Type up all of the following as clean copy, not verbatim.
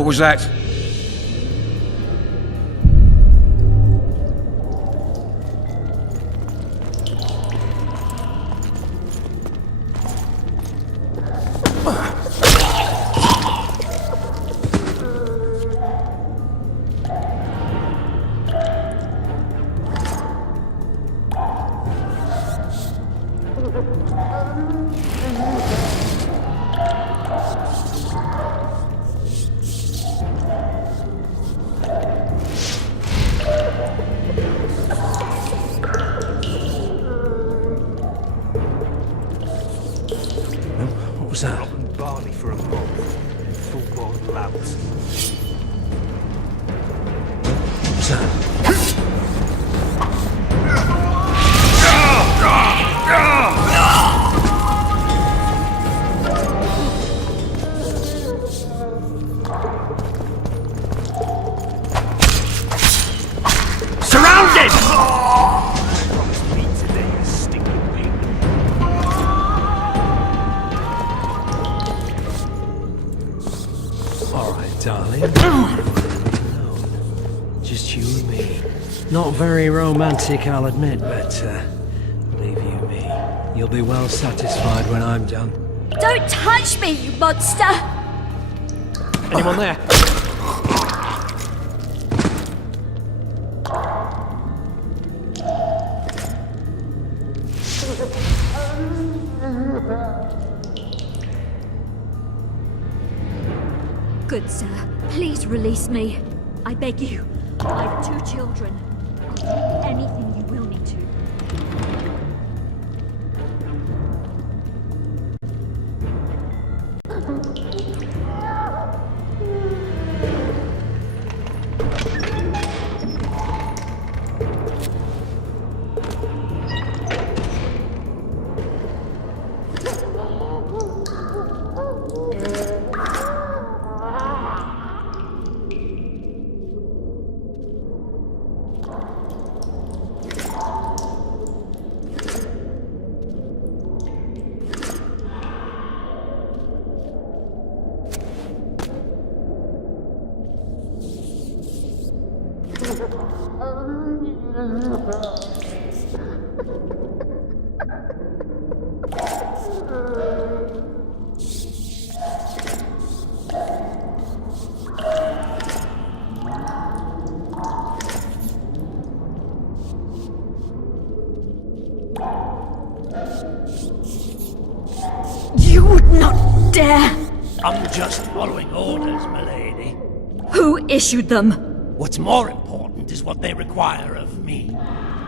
What was that? What was that? Rotten barley for a month, and full-boiled lamps. What was that? Surrounded! Promised me today, you stinking pig. Alright, darling. Alone. Just you and me. Not very romantic, I'll admit, but, believe you me, you'll be well satisfied when I'm done. Don't touch me, you monster! Anyone there? Good sir, please release me. I beg you. I've 2 children. I'll do anything you will me to. You would not dare! I'm just following orders, milady. Who issued them? What's more important is what they require of me.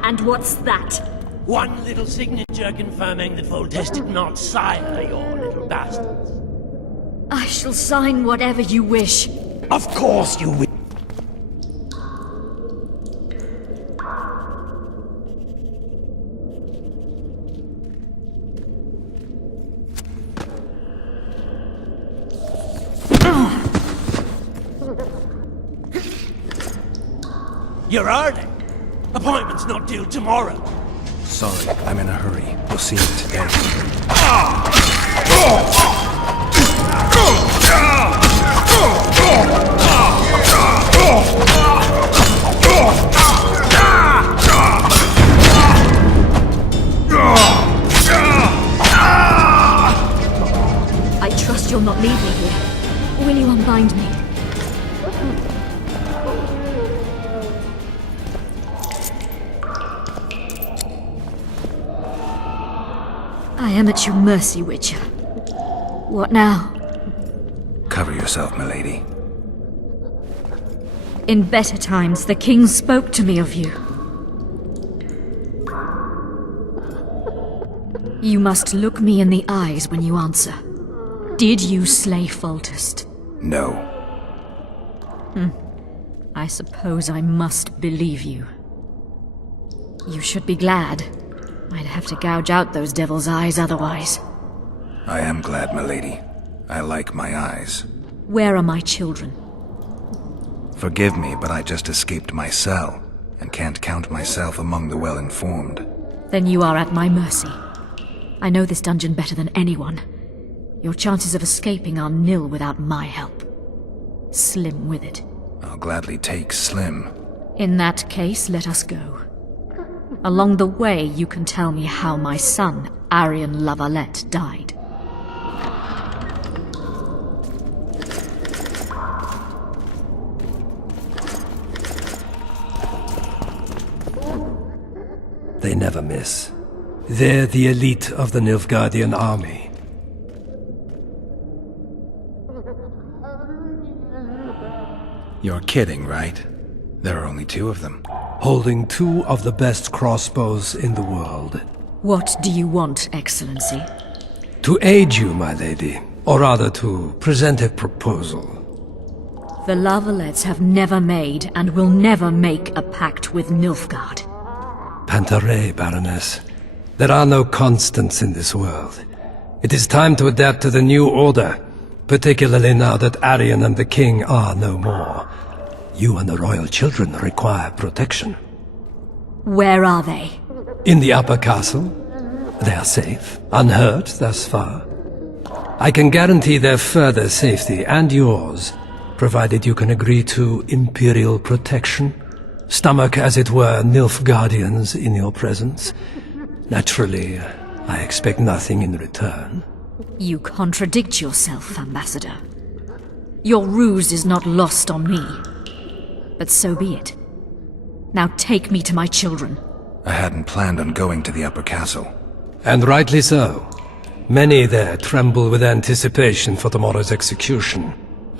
And what's that? One little signature confirming that Voltes did not sire your little bastards. I shall sign whatever you wish. Of course you will. You're early. Appointment's not due tomorrow. Sorry, I'm in a hurry. We'll see you today. I trust you'll not leave me here. Will you unbind me? I am at your mercy, Witcher. What now? Cover yourself, milady. In better times, the king spoke to me of you. You must look me in the eyes when you answer. Did you slay Foltest? No. I suppose I must believe you. You should be glad. I'd have to gouge out those devil's eyes otherwise. I am glad, milady. I like my eyes. Where are my children? Forgive me, but I just escaped my cell, and can't count myself among the well-informed. Then you are at my mercy. I know this dungeon better than anyone. Your chances of escaping are nil without my help. Slim with it. I'll gladly take Slim. In that case, let us go. Along the way, you can tell me how my son, Arian La Valette, died. They never miss. They're the elite of the Nilfgaardian army. You're kidding, right? There are only 2 of them. Holding 2 of the best crossbows in the world. What do you want, Excellency? To aid you, my lady, or rather to present a proposal. The La Valettes have never made and will never make a pact with Nilfgaard. Pantaray, Baroness. There are no constants in this world. It is time to adapt to the new order, particularly now that Arian and the King are no more. You and the royal children require protection. Where are they? In the upper castle. They are safe, unhurt thus far. I can guarantee their further safety and yours, provided you can agree to Imperial protection. Stomach, as it were, Nilfgaardians in your presence. Naturally, I expect nothing in return. You contradict yourself, Ambassador. Your ruse is not lost on me. But so be it. Now take me to my children. I hadn't planned on going to the upper castle. And rightly so. Many there tremble with anticipation for tomorrow's execution.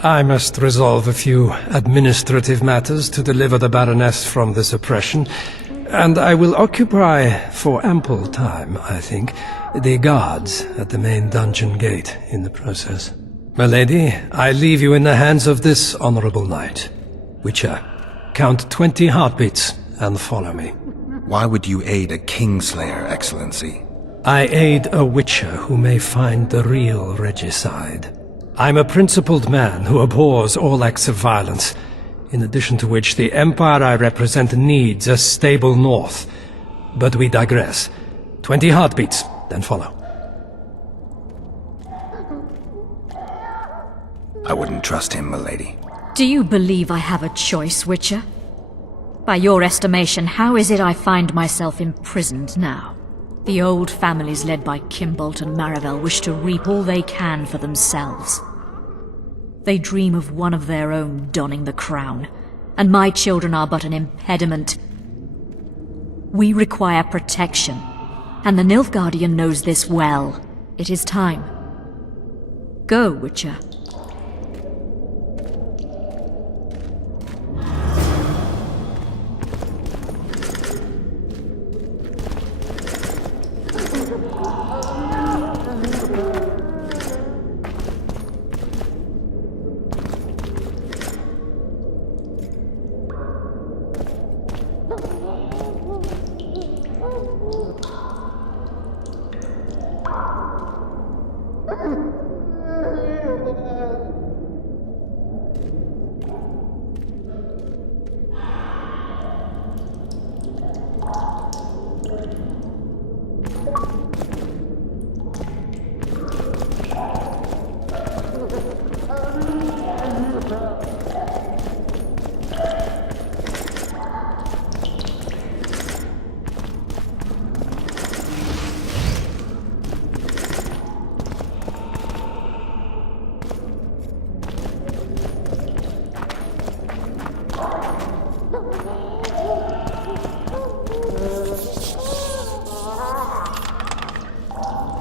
I must resolve a few administrative matters to deliver the Baroness from this oppression, and I will occupy, for ample time, I think, the guards at the main dungeon gate in the process. My lady, I leave you in the hands of this honorable knight. Witcher, count 20 heartbeats and follow me. Why would you aid a Kingslayer, Excellency? I aid a Witcher who may find the real regicide. I'm a principled man who abhors all acts of violence, in addition to which the Empire I represent needs a stable north. But we digress. 20 heartbeats, then follow. I wouldn't trust him, milady. Do you believe I have a choice, Witcher? By your estimation, how is it I find myself imprisoned now? The old families led by Kimbolt and Marivel wish to reap all they can for themselves. They dream of one of their own donning the crown, and my children are but an impediment. We require protection, and the Nilfgaardian knows this well. It is time. Go, Witcher.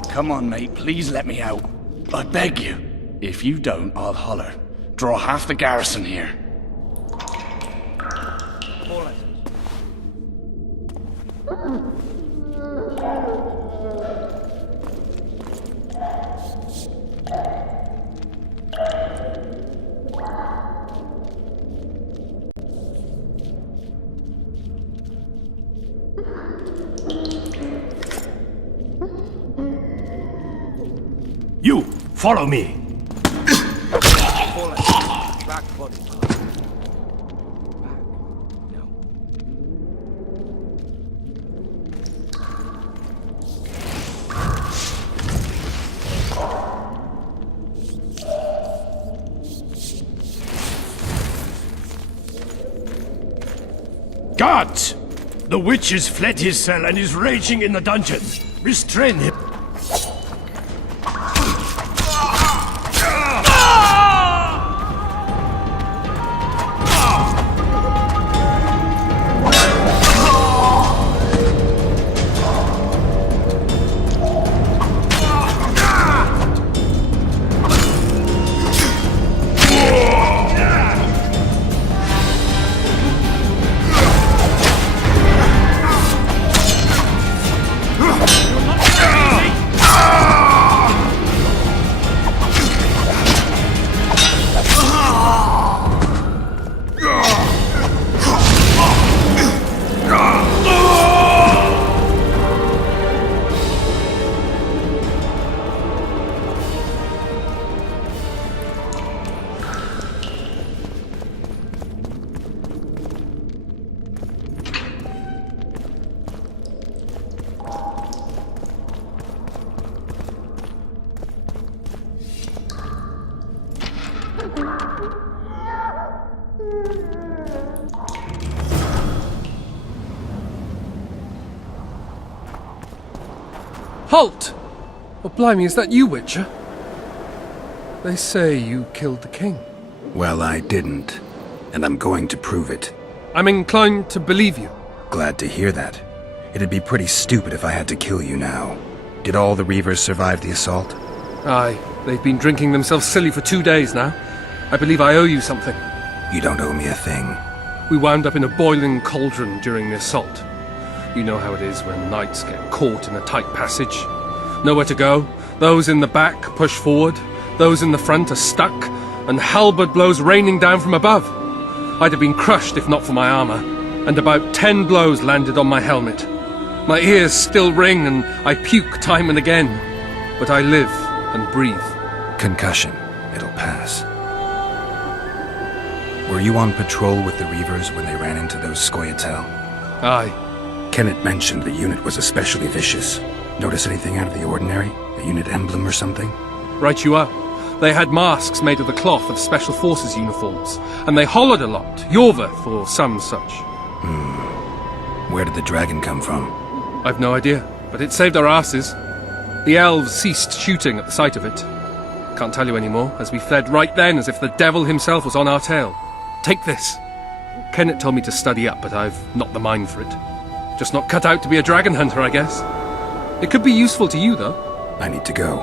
Come on, mate, please let me out. I beg you. If you don't, I'll holler. Draw half the garrison here. You, follow me. Back, buddy. Back. No. Guards! The witch has fled his cell and is raging in the dungeon. Restrain him. Halt! Oh, blimey, is that you, Witcher? They say you killed the king. Well, I didn't. And I'm going to prove it. I'm inclined to believe you. Glad to hear that. It'd be pretty stupid if I had to kill you now. Did all the Reavers survive the assault? Aye, they've been drinking themselves silly for 2 days now. I believe I owe you something. You don't owe me a thing. We wound up in a boiling cauldron during the assault. You know how it is when knights get caught in a tight passage. Nowhere to go. Those in the back push forward. Those in the front are stuck. And halberd blows raining down from above. I'd have been crushed if not for my armor. And about 10 blows landed on my helmet. My ears still ring and I puke time and again. But I live and breathe. Concussion. It'll pass. Were you on patrol with the Reavers when they ran into those Scoia'tael? Aye. Kenneth mentioned the unit was especially vicious. Notice anything out of the ordinary? A unit emblem or something? Right you are. They had masks made of the cloth of Special Forces uniforms, and they hollered a lot, Yorveth or some such. Where did the dragon come from? I've no idea, but it saved our asses. The elves ceased shooting at the sight of it. Can't tell you anymore, as we fled right then as if the devil himself was on our tail. Take this. Kenneth told me to study up, but I've not the mind for it. Just not cut out to be a dragon hunter, I guess. It could be useful to you, though. I need to go.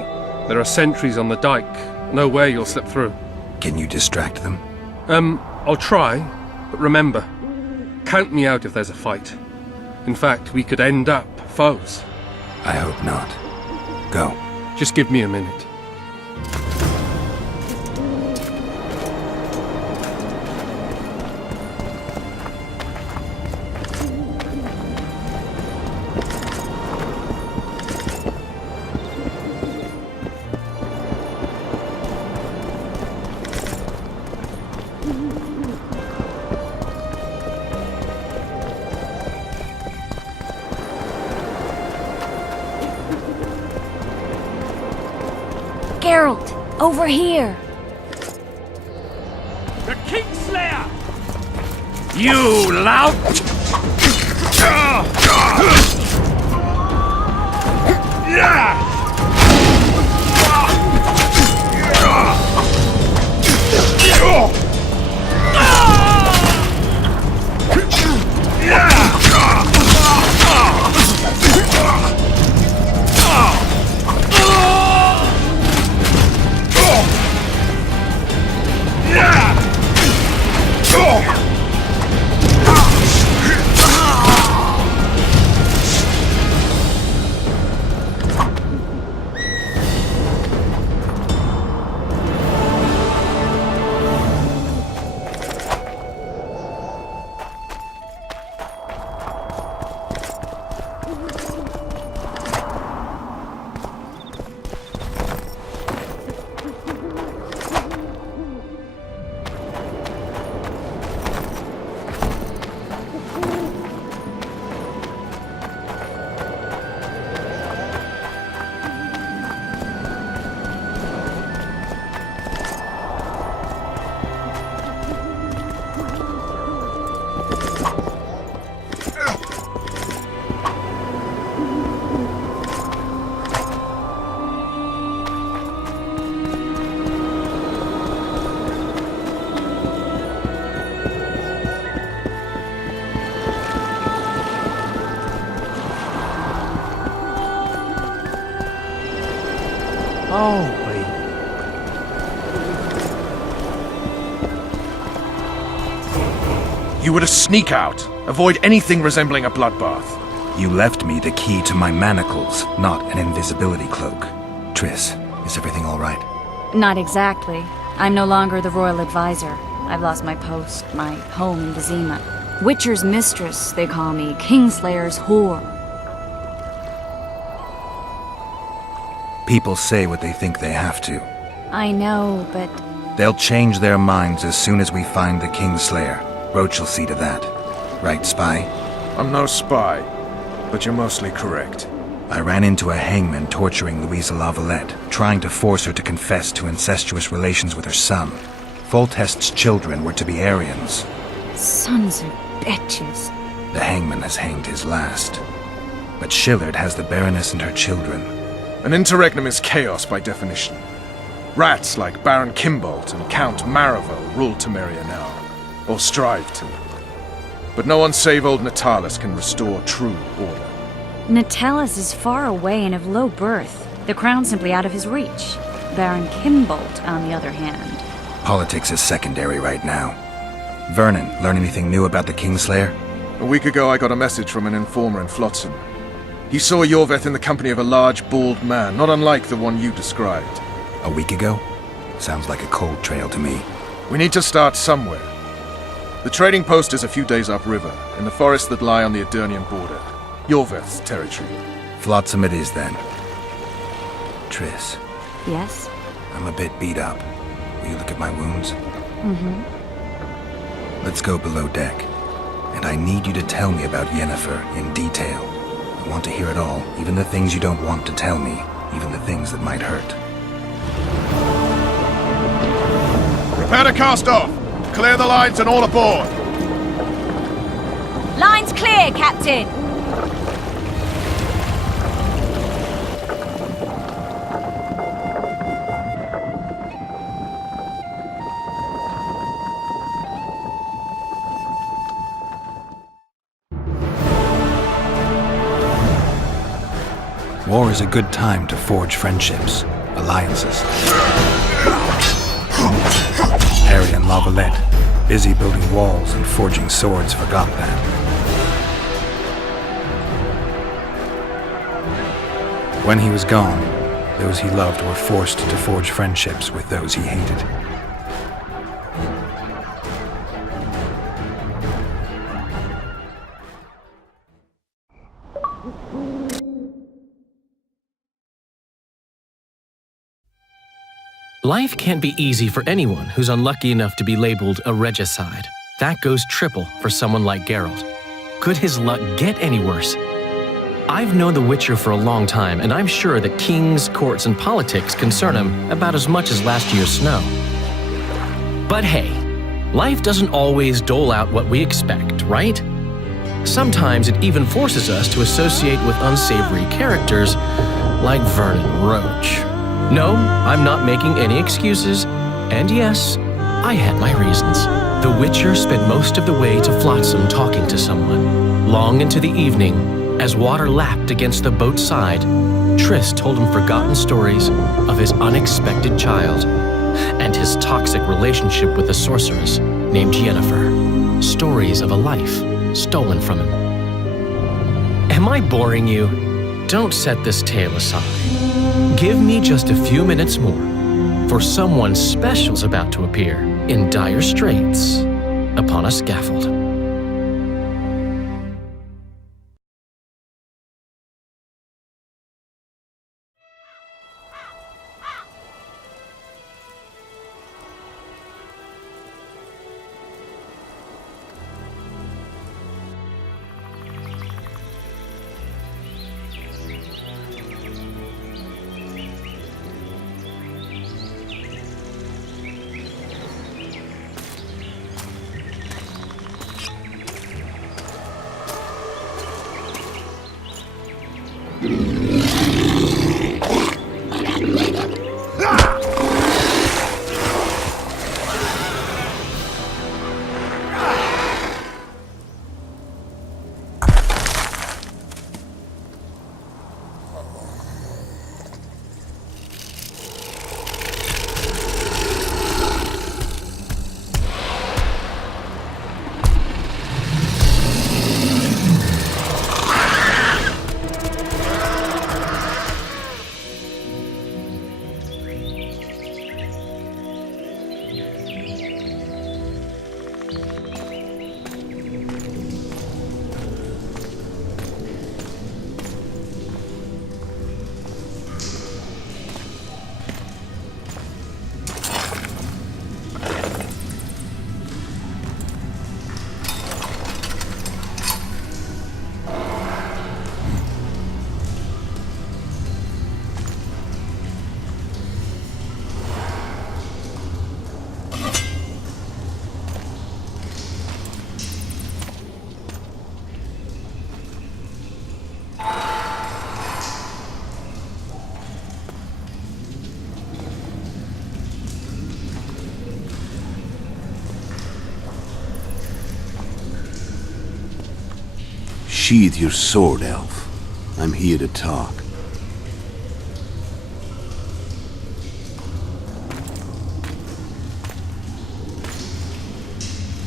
There are sentries on the dike. No way you'll slip through. Can you distract them? I'll try, but remember, count me out if there's a fight. In fact, we could end up foes. I hope not. Go. Just give me a minute. Geralt, over here! The Kingslayer! You lout! Holy. You were to sneak out. Avoid anything resembling a bloodbath. You left me the key to my manacles, not an invisibility cloak. Triss, is everything all right? Not exactly. I'm no longer the royal advisor. I've lost my post, my home in Vizima. Witcher's mistress, they call me. Kingslayer's whore. People say what they think they have to. I know, but They'll change their minds as soon as we find the Kingslayer. Roach will see to that. Right, Spy? I'm no spy, but you're mostly correct. I ran into a hangman torturing Louisa Lavalette, trying to force her to confess to incestuous relations with her son. Foltest's children were to be Aryans. sons of bitches. The hangman has hanged his last. But Shillard has the Baroness and her children. An interregnum is chaos by definition. Rats like Baron Kimbolt and Count Maravel rule Temeria now, or strive to. But no one save old Natalis can restore true order. Natalis is far away and of low birth. The crown's simply out of his reach. Baron Kimbolt, on the other hand. Politics is secondary right now. Vernon, learn anything new about the Kingslayer? A week ago I got a message from an informer in Flotsam. He saw Yorveth in the company of a large, bald man, not unlike the one you described. A week ago? Sounds like a cold trail to me. We need to start somewhere. The trading post is a few days upriver, in the forests that lie on the Aedirnian border. Yorveth's territory. Flotsam it is then. Triss, Yes? I'm a bit beat up. Will you look at my wounds? Mm-hmm. Let's go below deck. And I need you to tell me about Yennefer in detail. I want to hear it all, even the things you don't want to tell me, even the things that might hurt. Prepare to cast off! Clear the lines and all aboard! Line's clear, Captain! War is a good time to forge friendships, alliances. Harry and Lavalette, busy building walls and forging swords, forgot that. When he was gone, those he loved were forced to forge friendships with those he hated. Life can't be easy for anyone who's unlucky enough to be labeled a regicide. That goes triple for someone like Geralt. Could his luck get any worse? I've known The Witcher for a long time, and I'm sure that kings, courts, and politics concern him about as much as last year's snow. But hey, life doesn't always dole out what we expect, right? Sometimes it even forces us to associate with unsavory characters like Vernon Roach. No, I'm not making any excuses, and yes, I had my reasons. The Witcher spent most of the way to Flotsam talking to someone. Long into the evening, as water lapped against the boat's side, Triss told him forgotten stories of his unexpected child and his toxic relationship with a sorceress named Yennefer. Stories of a life stolen from him. Am I boring you? Don't set this tale aside. Give me just a few minutes more, for someone special's about to appear in dire straits upon a scaffold. Unsheathe your sword, Elf. I'm here to talk.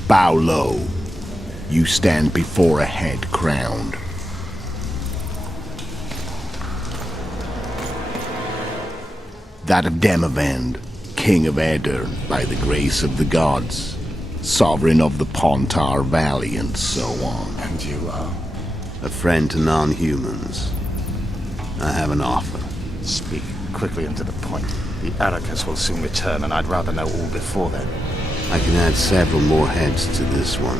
Bow low. You stand before a head crowned. That of Demavend, King of Aedirn, by the grace of the gods, sovereign of the Pontar Valley, and so on. And you are? A friend to non-humans. I have an offer. Speak quickly and to the point. The Arrakis will soon return, and I'd rather know all before then. I can add several more heads to this one,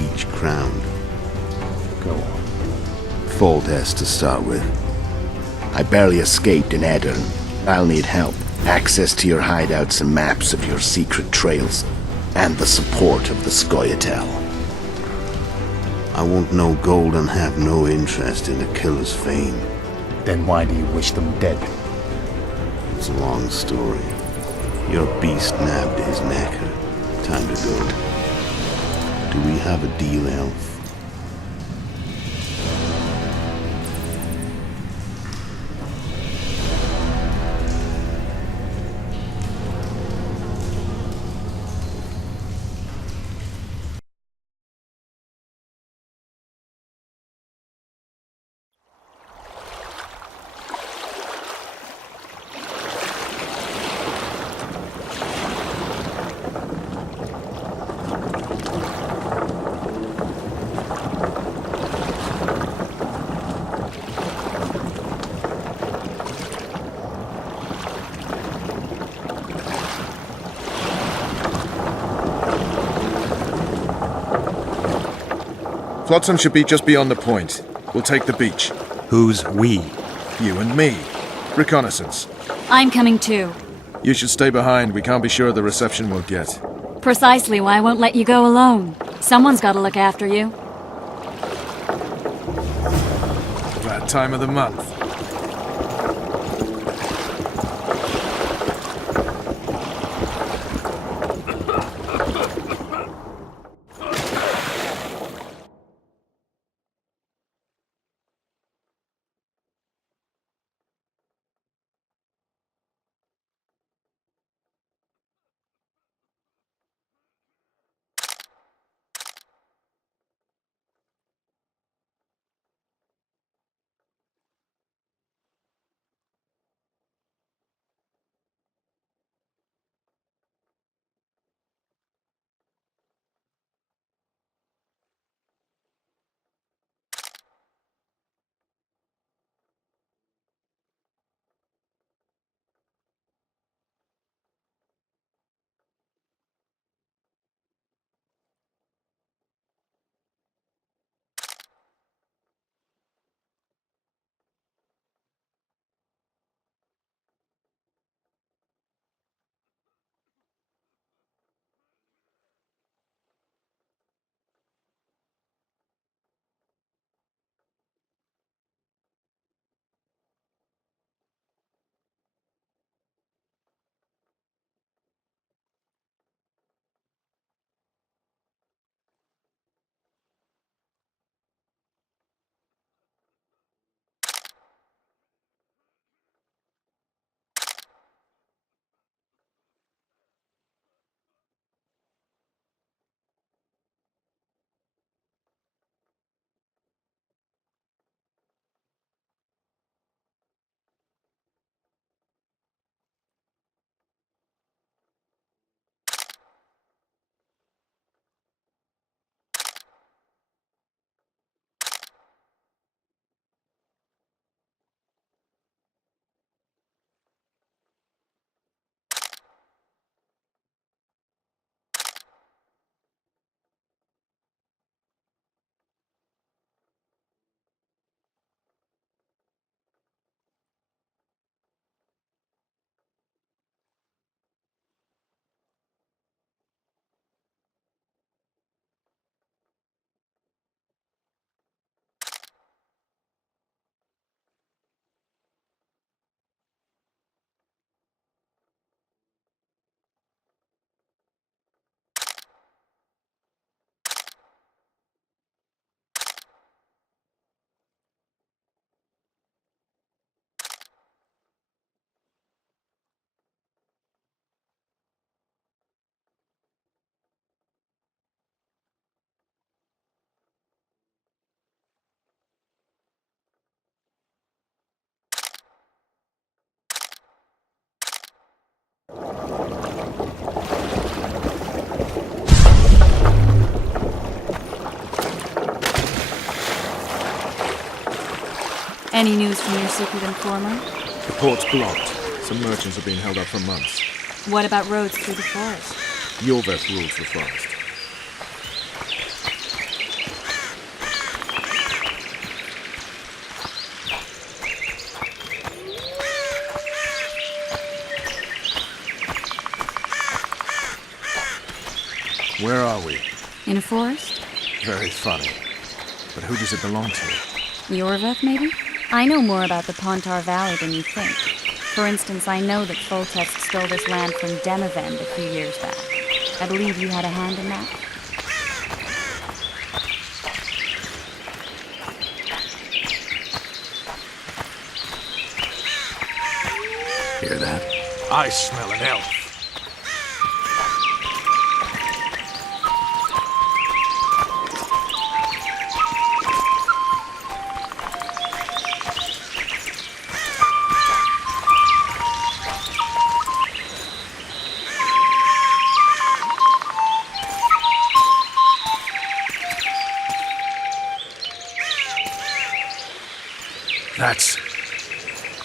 each crowned. Go on. Foltest to start with. I barely escaped in Aedirn. I'll need help. Access to your hideouts and maps of your secret trails, and the support of the Scoia'tael. I want no gold and have no interest in the killer's fame. Then why do you wish them dead? It's a long story. Your beast nabbed his necker. Time to go. Do we have a deal, Elf? Flotsam should be just beyond the point. We'll take the beach. Who's we? You and me. Reconnaissance. I'm coming too. You should stay behind. We can't be sure of the reception we'll get. Precisely why I won't let you go alone. Someone's got to look after you. That time of the month. Any news from your secret informer? The port's blocked. Some merchants have been held up for months. What about roads through the forest? Yorveth rules the forest. Where are we? In a forest? Very funny. But who does it belong to? Yorveth, maybe? I know more about the Pontar Valley than you think. For instance, I know that Foltest stole this land from Demavend a few years back. I believe you had a hand in that. Hear that? I smell an elf. That's...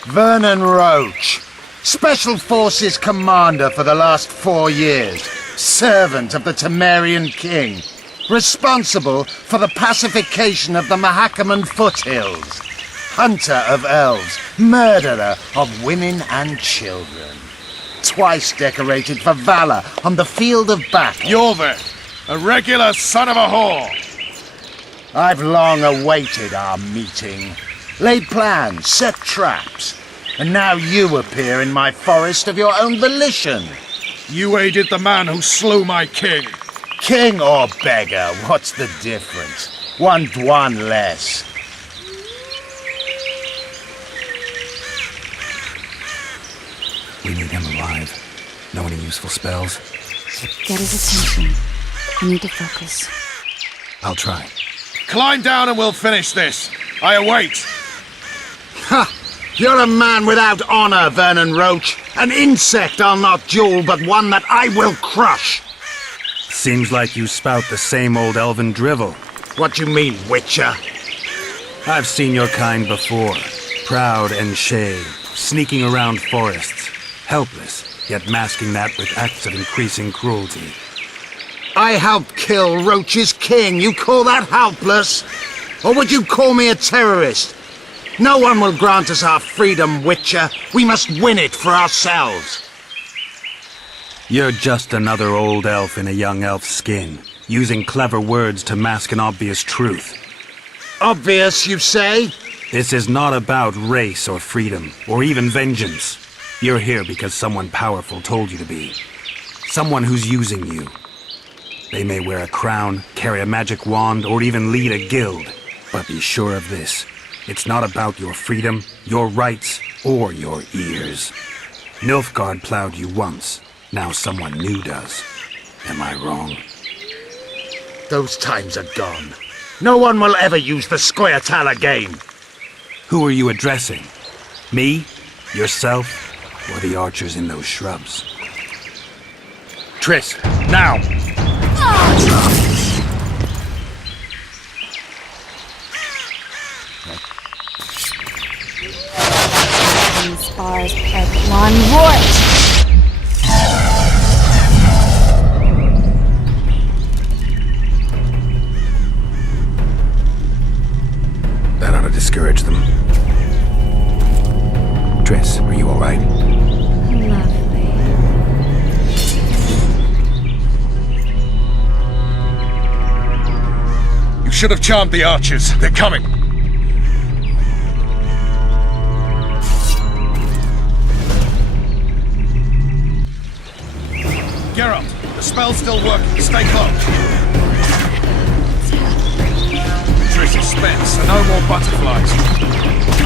Vernon Roach, Special Forces Commander for the last 4 years, servant of the Temerian King, responsible for the pacification of the Mahakaman foothills, hunter of elves, murderer of women and children, twice decorated for valor on the field of battle. Yorveth! A regular son of a whore! I've long awaited our meeting, laid plans, set traps, and now you appear in my forest of your own volition. You aided the man who slew my king. King or beggar, what's the difference? One Dwan less. We need him alive. Know any useful spells? Get his attention. I need to focus. I'll try. Climb down and we'll finish this. I await. Ha! You're a man without honor, Vernon Roach. An insect I'll not duel, but one that I will crush. Seems like you spout the same old elven drivel. What you mean, Witcher? I've seen your kind before. Proud and shade, sneaking around forests. Helpless, yet masking that with acts of increasing cruelty. I helped kill Roach's king. You call that helpless? Or would you call me a terrorist? No one will grant us our freedom, Witcher. We must win it for ourselves. You're just another old elf in a young elf's skin, using clever words to mask an obvious truth. Obvious, you say? This is not about race or freedom, or even vengeance. You're here because someone powerful told you to be. Someone who's using you. They may wear a crown, carry a magic wand, or even lead a guild. But be sure of this. It's not about your freedom, your rights, or your ears. Nilfgaard plowed you once. Now someone new does. Am I wrong? Those times are gone. No one will ever use the Scoia'tael again. Who are you addressing? Me? Yourself? Or the archers in those shrubs? Triss, now! These spars Eklon Rourt! That ought to discourage them. Triss, are you all right? Lovely. You should have charmed the archers. They're coming. Geralt, the spell's still working. Stay close. Triss is spent, so no more butterflies.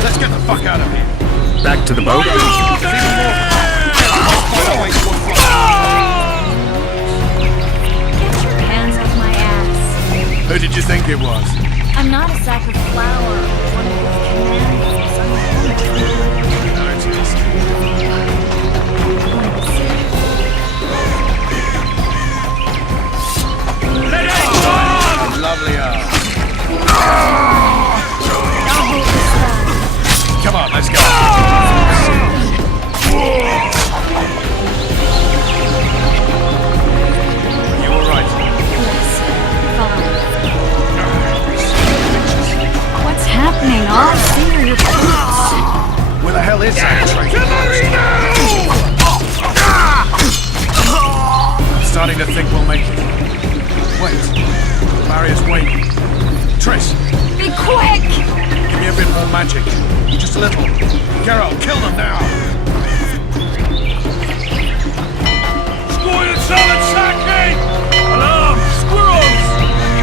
Let's get the fuck out of here. Back to the boat? Get your hands off my ass. Who did you think it was? I'm not a sack of flour. One of those commandments. No, it is. Lovely hour. I'll hold this back. is that traitor? I'm starting to think we'll make it. Wait. The barrier's waiting. Triss, Be quick! give me a bit more magic. Just a little. Geralt, kill them now! Squire solid sacking! Alarm! Squirrels!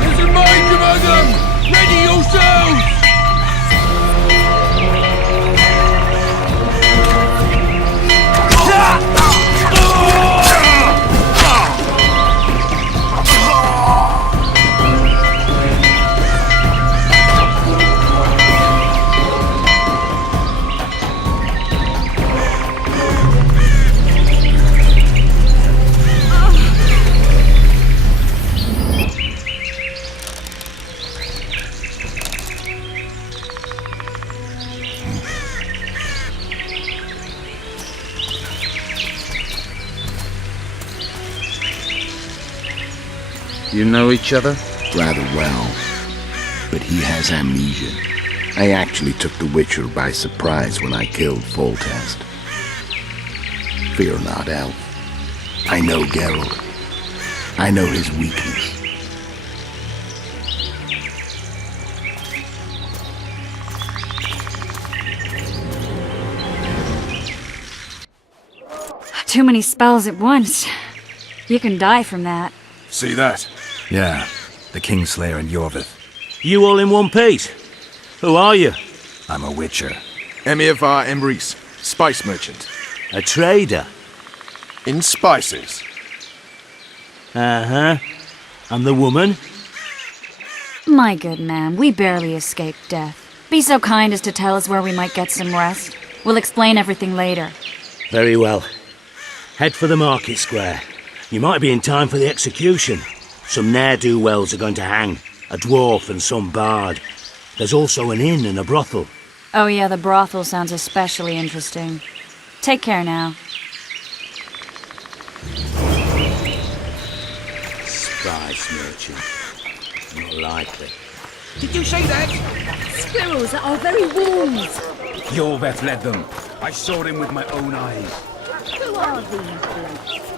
There's a major among them! Ready yourselves! You know each other? Rather well. But he has amnesia. I actually took the Witcher by surprise when I killed Foltest. Fear not, Elf. I know Geralt. I know his weakness. Too many spells at once. You can die from that. See that? Yeah, the Kingslayer and Yorvith. You all in one piece? Who are you? I'm a Witcher. Emir var Emrys, spice merchant. A trader? In spices. Uh-huh. And the woman? My good man, we barely escaped death. Be so kind as to tell us where we might get some rest. We'll explain everything later. Very well. Head for the market square. You might be in time for the execution. Some ne'er-do-wells are going to hang. A dwarf and some bard. There's also an inn and a brothel. Oh yeah, the brothel sounds especially interesting. Take care now. Spice merchant. Not likely. Did you say that? Squirrels are our very wolves! Yorvith led them. I saw him with my own eyes. Who are these blokes?